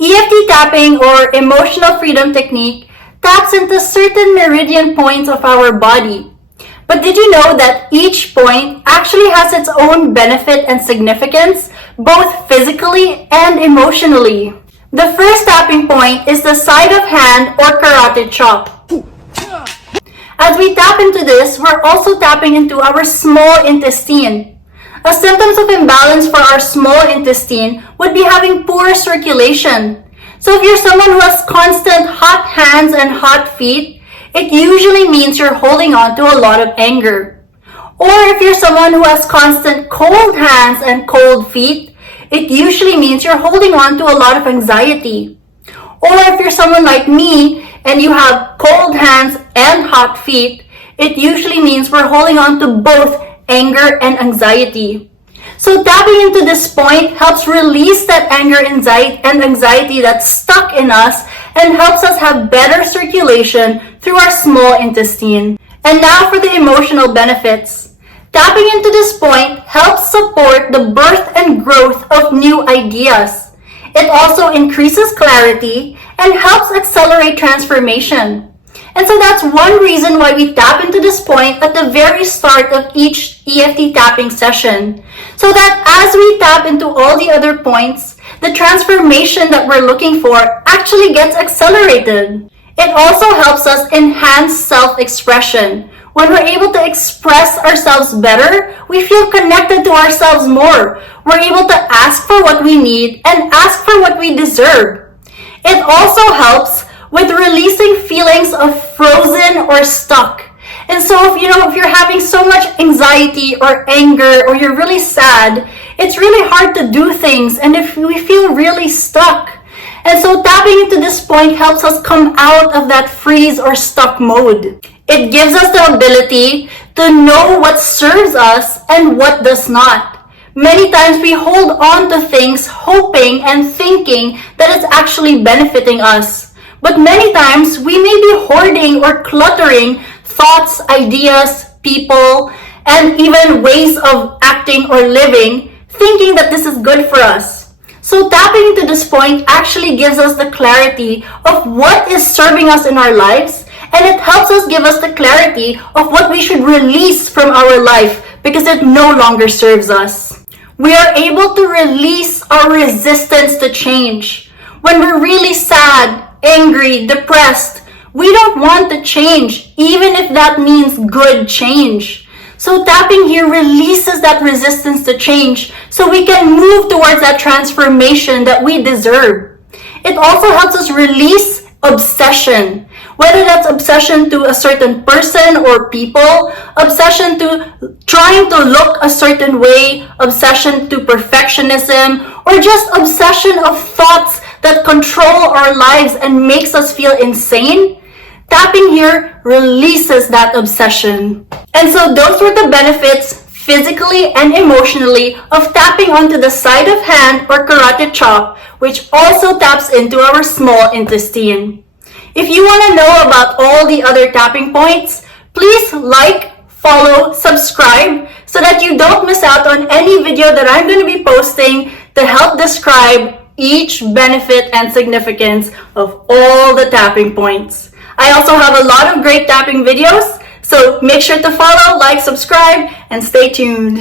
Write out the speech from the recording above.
EFT tapping, or emotional freedom technique, taps into certain meridian points of our body. But did you know that each point actually has its own benefit and significance, both physically and emotionally? The first tapping point is the side of hand or carotid chop. As we tap into this, we're also tapping into our small intestine. A symptom of imbalance for our small intestine would be having poor circulation. So if you're someone who has constant hot hands and hot feet, it usually means you're holding on to a lot of anger. Or if you're someone who has constant cold hands and cold feet, it usually means you're holding on to a lot of anxiety. Or if you're someone like me and you have cold hands and hot feet, it usually means we're holding on to both anger and anxiety. So tapping into this point helps release that anger and anxiety that's stuck in us and helps us have better circulation through our small intestine. And now for the emotional benefits. Tapping into this point helps support the birth and growth of new ideas. It also increases clarity and helps accelerate transformation. And so that's one reason why we tap into this point at the very start of each EFT tapping session. So that as we tap into all the other points, the transformation that we're looking for actually gets accelerated. It also helps us enhance self-expression. When we're able to express ourselves better, we feel connected to ourselves more. We're able to ask for what we need and ask for what we deserve. It also helps with releasing feelings of frozen or stuck. And so if you're having so much anxiety or anger or you're really sad, it's really hard to do things and if we feel really stuck. And so tapping into this point helps us come out of that freeze or stuck mode. It gives us the ability to know what serves us and what does not. Many times we hold on to things hoping and thinking that it's actually benefiting us. But many times we may be hoarding or cluttering thoughts, ideas, people, and even ways of acting or living, thinking that this is good for us. So tapping into this point actually gives us the clarity of what is serving us in our lives, and it helps us give us the clarity of what we should release from our life because it no longer serves us. We are able to release our resistance to change. When we're really sad, angry, depressed, we don't want to change, even if that means good change. So tapping here releases that resistance to change so we can move towards that transformation that we deserve. It also helps us release obsession, whether that's obsession to a certain person or people, obsession to trying to look a certain way, obsession to perfectionism, or just obsession of thoughts that control our lives and makes us feel insane. Tapping here releases that obsession. And so those were the benefits physically and emotionally of tapping onto the side of hand or carotid chop, which also taps into our small intestine. If you want to know about all the other tapping points, please like, follow, subscribe so that you don't miss out on any video that I'm going to be posting to help describe each benefit and significance of all the tapping points. I also have a lot of great tapping videos, so make sure to follow, like, subscribe, and stay tuned.